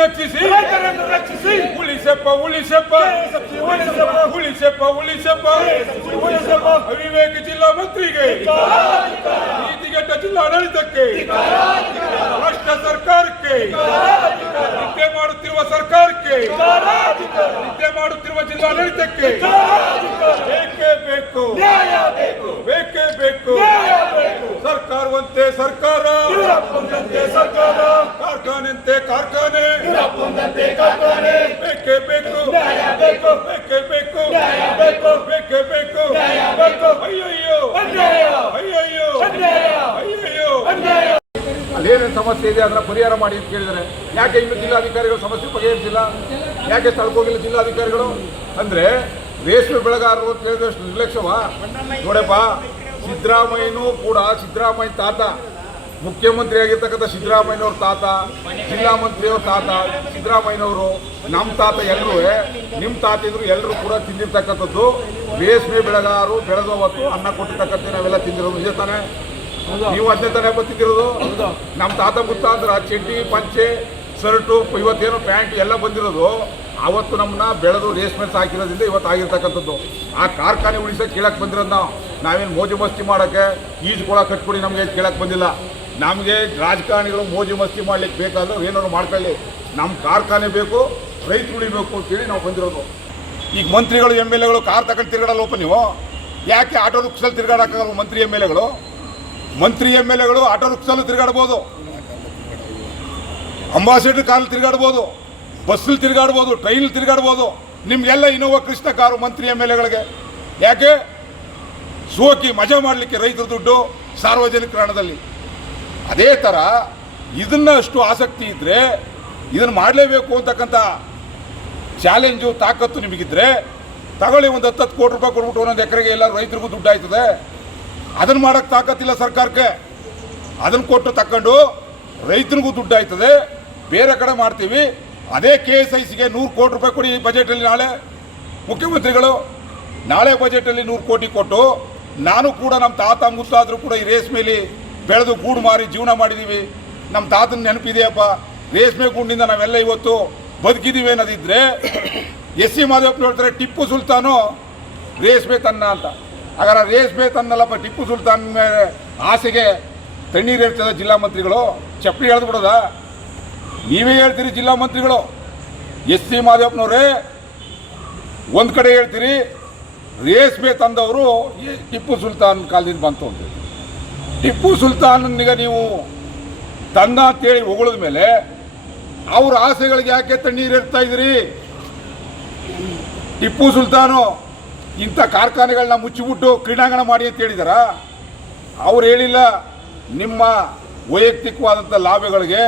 ರಕ್ಷಿಸಿ ರಕ್ಷಿಸಿ ಉಳಿಸಪ್ಪ ಉಳಿಸಪ್ಪ ಉಳಿಸಪ್ಪ ಉಳಿಸಪ್ಪ ಅವಿವೇಕ ಜಿಲ್ಲಾ ಮಂತ್ರಿಗೆ ನೀತಿಗೆಟ್ಟ ಜಿಲ್ಲಾಡಳಿತಕ್ಕೆ ರಾಷ್ಟ್ರ ಸರ್ಕಾರಕ್ಕೆ ನಿದ್ದೆ ಮಾಡುತ್ತಿರುವ ಸರ್ಕಾರಕ್ಕೆ ನಿದ್ದೆ ಮಾಡುತ್ತಿರುವ ಜಿಲ್ಲಾಡಳಿತಕ್ಕೆ ಬೇಕೇ ಬೇಕು ಬೇಕೇ ಬೇಕು ಸರ್ಕಾರವಂತೆ ಸರ್ಕಾರ ಕಾರ್ಖಾನೆಂತೆ ಕಾರ್ಖಾನೆ ಬೇಕೇ ಬೇಕು ಬೇಕೇ ಬೇಕು ಬೇಕೇ ಬೇಕು ಅಯ್ಯಯ್ಯೋ ಅಯ್ಯಯ್ಯೋ ಅಯ್ಯಯ್ಯೋ ಅಲ್ಲೇನೇನು ಸಮಸ್ಯೆ ಇದೆ ಅದನ್ನ ಪರಿಹಾರ ಮಾಡಿ ಅಂತ ಕೇಳಿದರೆ ಯಾಕೆ ಇನ್ನು ಜಿಲ್ಲಾಧಿಕಾರಿಗಳು ಸಮಸ್ಯೆ ಬಗೆಹರಿಸಿಲ್ಲ? ಯಾಕೆ ಸ್ಥಳಕ್ಕೆ ಹೋಗಿಲ್ಲ ಜಿಲ್ಲಾಧಿಕಾರಿಗಳು? ಅಂದ್ರೆ ರೇಷ್ಮೆ ಬೆಳೆಗಾರರು ಅಂತ ಹೇಳಿದಷ್ಟು ನಿರ್ಲಕ್ಷ್ಯವ? ನೋಡಪ್ಪ, ಸಿದ್ದರಾಮಯ್ಯನೂ ಕೂಡ ಸಿದ್ದರಾಮಯ್ಯ ತಾತ, ಮುಖ್ಯಮಂತ್ರಿ ಆಗಿರ್ತಕ್ಕಂಥ ಸಿದ್ದರಾಮಯ್ಯನವ್ರ ತಾತ, ಜಿಲ್ಲಾ ಮಂತ್ರಿಯವ್ರ ತಾತ ಸಿದ್ದರಾಮಯ್ಯನವರು, ನಮ್ಮ ತಾತ ಎಲ್ಲರೂ, ನಿಮ್ಮ ತಾತ ಇದ್ರು ಎಲ್ಲರೂ ಕೂಡ ತಿಂದಿರ್ತಕ್ಕಂಥದ್ದು ರೇಷ್ಮೆ ಬೆಳೆಗಾರರು ಬೆಳೆದ ಹೊತ್ತು ಅನ್ನ ಕೊಟ್ಟಿರ್ತಕ್ಕಂಥ ನಾವೆಲ್ಲ ತಿಂದಿರೋದು ನಿಜ ತಾನೆ? ನೀವು ಅದನ್ನೇ ತಾನೇ ತಿಂದಿರೋದು. ನಮ್ಮ ತಾತ ಮುತ್ತ ಅಂದ್ರೆ ಚಡ್ಡಿ ಪಂಚೆ ಶರ್ಟು ಇವತ್ತೇನೋ ಪ್ಯಾಂಟ್ ಎಲ್ಲ ಬಂದಿರೋದು ಅವತ್ತು ನಮ್ಮನ್ನ ಬೆಳೆದು ರೇಷ್ಮೆ ಸಾಕಿರೋದ್ರಿಂದ ಇವತ್ತು ಆಗಿರ್ತಕ್ಕಂಥದ್ದು. ಆ ಕಾರ್ಖಾನೆ ಉಳಿಸೋಕೆ ಕೇಳಕ್ಕೆ ಬಂದಿರೋದು ನಾವೇನು ಮೋಜು ಮಸ್ತಿ ಮಾಡೋಕ್ಕೆ ಈಜುಕೊಳ ಕಟ್ಕೊಡಿ ನಮಗೆ ಕೇಳಕ್ಕೆ ಬಂದಿಲ್ಲ. ನಮಗೆ ರಾಜಕಾರಣಿಗಳು ಮೋಜು ಮಸ್ತಿ ಮಾಡ್ಲಿಕ್ಕೆ ಬೇಕಾದ್ರೆ ಏನಾದ್ರು ಮಾಡ್ಕೊಳ್ಳಿ, ನಮ್ಮ ಕಾರ್ಖಾನೆ ಬೇಕು, ರೈತರು ಉಳಿಬೇಕು ಅಂತೇಳಿ ನಾವು ಬಂದಿರೋದು. ಈಗ ಮಂತ್ರಿಗಳು ಎಮ್ ಎಲ್ ಎಗಳು ಕಾರ್ ತಗೊಂಡು ತಿರ್ಗಾಡಲ್ಲಪ್ಪ ನೀವು? ಯಾಕೆ ಆಟೋ ರಿಕ್ಷಲ್ಲಿ ತಿರ್ಗಾಡಕ್ಕಾಗಲ್ಲ? ಮಂತ್ರಿ ಎಮ್ ಎಲ್ ಎಗಳು ಆಟೋ ರಿಕ್ಷಲ್ಲೂ ತಿರ್ಗಾಡ್ಬೋದು, ಅಂಬಾಸಿಡರ್ ಕಾರಲ್ಲಿ ತಿರ್ಗಾಡ್ಬೋದು, ಬಸ್ಸಲ್ಲಿ ತಿರ್ಗಾಡ್ಬೋದು, ಟ್ರೈನಲ್ಲಿ ತಿರ್ಗಾಡ್ಬೋದು. ನಿಮಗೆಲ್ಲ ಇನೋವಾ ಕೃಷ್ಣ ಕಾರು ಮಂತ್ರಿ ಎಮ್ ಎಲ್ ಎಗಳಿಗೆ ಯಾಕೆ? ಸೋಕಿ ಮಜಾ ಮಾಡಲಿಕ್ಕೆ ರೈತರ ದುಡ್ಡು ಸಾರ್ವಜನಿಕ ಹಣದಲ್ಲಿ. ಅದೇ ಥರ ಇದನ್ನ ಅಷ್ಟು ಆಸಕ್ತಿ ಇದ್ದರೆ ಇದನ್ನು ಮಾಡಲೇಬೇಕು ಅಂತಕ್ಕಂಥ ಚಾಲೆಂಜು ತಾಕತ್ತು ನಿಮಗಿದ್ರೆ ತಗೊಳ್ಳಿ, ಒಂದು 10 ಕೋಟಿ ರೂಪಾಯಿ ಕೊಟ್ಬಿಟ್ಟು ಒಂದೊಂದು ಎಕರೆಗೆ ಎಲ್ಲ ರೈತರಿಗೂ ದುಡ್ಡು ಆಯ್ತದೆ. ಅದನ್ನು ಮಾಡೋಕ್ಕೆ ತಾಕತ್ತಿಲ್ಲ ಸರ್ಕಾರಕ್ಕೆ. ಅದನ್ನು ಕೊಟ್ಟು ತಕ್ಕೊಂಡು ರೈತರಿಗೂ ದುಡ್ಡು ಆಯ್ತದೆ, ಬೇರೆ ಕಡೆ ಮಾಡ್ತೀವಿ. ಅದೇ KSICಗೆ 100 ಕೋಟಿ ರೂಪಾಯಿ ಕೊಡಿ ಬಜೆಟಲ್ಲಿ. ನಾಳೆ ಮುಖ್ಯಮಂತ್ರಿಗಳು ನಾಳೆ ಬಜೆಟಲ್ಲಿ 100 ಕೋಟಿ ಕೊಟ್ಟು, ನಾನು ಕೂಡ ನಮ್ಮ ತಾತ ಮುತ್ತಾದರೂ ಕೂಡ ಈ ರೇಷ್ಮೆಯಲ್ಲಿ ಬೆಳೆದು ಗೂಡು ಮಾರಿ ಜೀವನ ಮಾಡಿದ್ದೀವಿ, ನಮ್ಮ ತಾತನ ನೆನಪಿದೆಯಪ್ಪ, ರೇಷ್ಮೆ ಗೂಡಿನಿಂದ ನಾವೆಲ್ಲ ಇವತ್ತು ಬದುಕಿದ್ದೀವಿ ಅನ್ನೋದಿದ್ರೆ SC ಮಾದೇವಪ್ಪ ಹೇಳ್ತಾರೆ ಟಿಪ್ಪು ಸುಲ್ತಾನು ರೇಷ್ಮೆ ತನ್ನ ಅಂತ. ಹಾಗಾದ್ರೆ ರೇಷ್ಮೆ ತನ್ನಲ್ಲಪ್ಪ, ಟಿಪ್ಪು ಸುಲ್ತಾನ್ ಮೇಲೆ ಆಸೆಗೆ ತಣ್ಣೀರು ಹೇಳ್ತದೆ ಜಿಲ್ಲಾ ಮಂತ್ರಿಗಳು? ಚಪ್ಪಲಿ ಎಳೆದು ಬಿಡೋದ? ನೀವೇ ಹೇಳ್ತೀರಿ ಜಿಲ್ಲಾ ಮಂತ್ರಿಗಳು. SC ಮಾದೇವಪ್ಪನವರೇ ಒಂದು ಕಡೆ ಹೇಳ್ತೀರಿ ರೇಷ್ಮೆ ತಂದವರು ಟಿಪ್ಪು ಸುಲ್ತಾನ್ ಕಾಲದಿಂದ ಬಂತು ಅಂತ. ಟಿಪ್ಪು ಸುಲ್ತಾನನಿಗೆ ನೀವು ತಂದ ಅಂತೇಳಿ ಹೊಗಳಿದ ಮೇಲೆ ಅವ್ರ ಆಸೆಗಳಿಗೆ ಯಾಕೆ ತಣ್ಣೀರು ಇರ್ತಾ ಇದ್ದೀರಿ? ಟಿಪ್ಪು ಸುಲ್ತಾನು ಇಂಥ ಕಾರ್ಖಾನೆಗಳನ್ನ ಮುಚ್ಚಿಬಿಟ್ಟು ಕ್ರೀಡಾಂಗಣ ಮಾಡಿ ಅಂತ ಹೇಳಿದಾರ? ಅವ್ರು ಹೇಳಿಲ್ಲ. ನಿಮ್ಮ ವೈಯಕ್ತಿಕವಾದಂಥ ಲಾಭಗಳಿಗೆ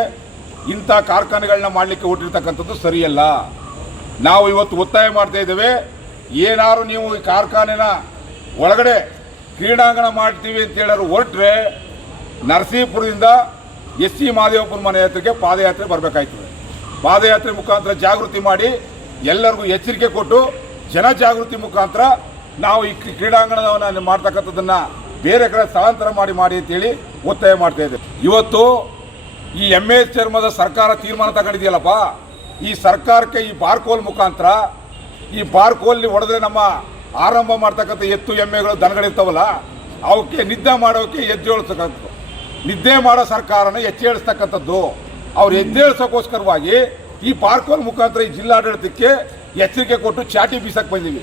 ಇಂಥ ಕಾರ್ಖಾನೆಗಳನ್ನ ಮಾಡಲಿಕ್ಕೆ ಹೊಟ್ಟಿರ್ತಕ್ಕಂಥದ್ದು ಸರಿಯಲ್ಲ. ನಾವು ಇವತ್ತು ಒತ್ತಾಯ ಮಾಡ್ತಾ ಇದ್ದೇವೆ, ಏನಾದ್ರು ನೀವು ಈ ಕಾರ್ಖಾನೆನ ಒಳಗಡೆ ಕ್ರೀಡಾಂಗಣ ಮಾಡ್ತೀವಿ ಅಂತ ಹೇಳೋರು ಹೊರಟ್ರೆ ನರಸೀಪುರದಿಂದ SC ಮಾದೇವಪ್ಪನ ಮನೆ ಹತ್ರಕ್ಕೆ ಪಾದಯಾತ್ರೆ ಬರಬೇಕಾಯ್ತದೆ. ಪಾದಯಾತ್ರೆ ಮುಖಾಂತರ ಜಾಗೃತಿ ಮಾಡಿ ಎಲ್ಲರಿಗೂ ಎಚ್ಚರಿಕೆ ಕೊಟ್ಟು ಜನಜಾಗೃತಿ ಮುಖಾಂತರ ನಾವು ಈ ಕ್ರೀಡಾಂಗಣವನ್ನು ಮಾಡ್ತಕ್ಕಂಥದ್ದನ್ನು ಬೇರೆ ಕಡೆ ಸ್ಥಳಾಂತರ ಮಾಡಿ ಅಂತೇಳಿ ಒತ್ತಾಯ ಮಾಡ್ತಾ ಇದ್ದೇವೆ. ಇವತ್ತು ಈ MA ಚರ್ಮದ ಸರ್ಕಾರ ತೀರ್ಮಾನ ತಗೊಂಡಿದೆಯಲ್ಲಪ್ಪ, ಈ ಸರ್ಕಾರಕ್ಕೆ ಈ ಬಾರ್ಕೋಲ್ ಮುಖಾಂತರ, ಈ ಬಾರ್ಕೋಲ್ನಿ ಹೊಡೆದ್ರೆ ನಮ್ಮ ಆರಂಭ ಮಾಡ್ತಕ್ಕಂಥ ಎತ್ತು ಎಮ್ಮೆಗಳು ದನಗಳಿರ್ತಾವಲ್ಲ ಅವಕ್ಕೆ ನಿದ್ದೆ ಮಾಡೋಕ್ಕೆ ಎದ್ದೇಳಿಸ್ತಕ್ಕಂಥದ್ದು. ನಿದ್ದೆ ಮಾಡೋ ಸರ್ಕಾರನ ಎಚ್ಚೇಳಿಸ್ತಕ್ಕಂಥದ್ದು. ಅವ್ರು ಎದ್ದೇಳಿಸೋಕ್ಕೋಸ್ಕರವಾಗಿ ಈ ಬಾರ್ಕೋಲ್ ಮುಖಾಂತರ ಈ ಜಿಲ್ಲಾಡಳಿತಕ್ಕೆ ಎಚ್ಚರಿಕೆ ಕೊಟ್ಟು ಚಾಟಿ ಬೀಸಕ್ಕೆ ಬಂದೀವಿ.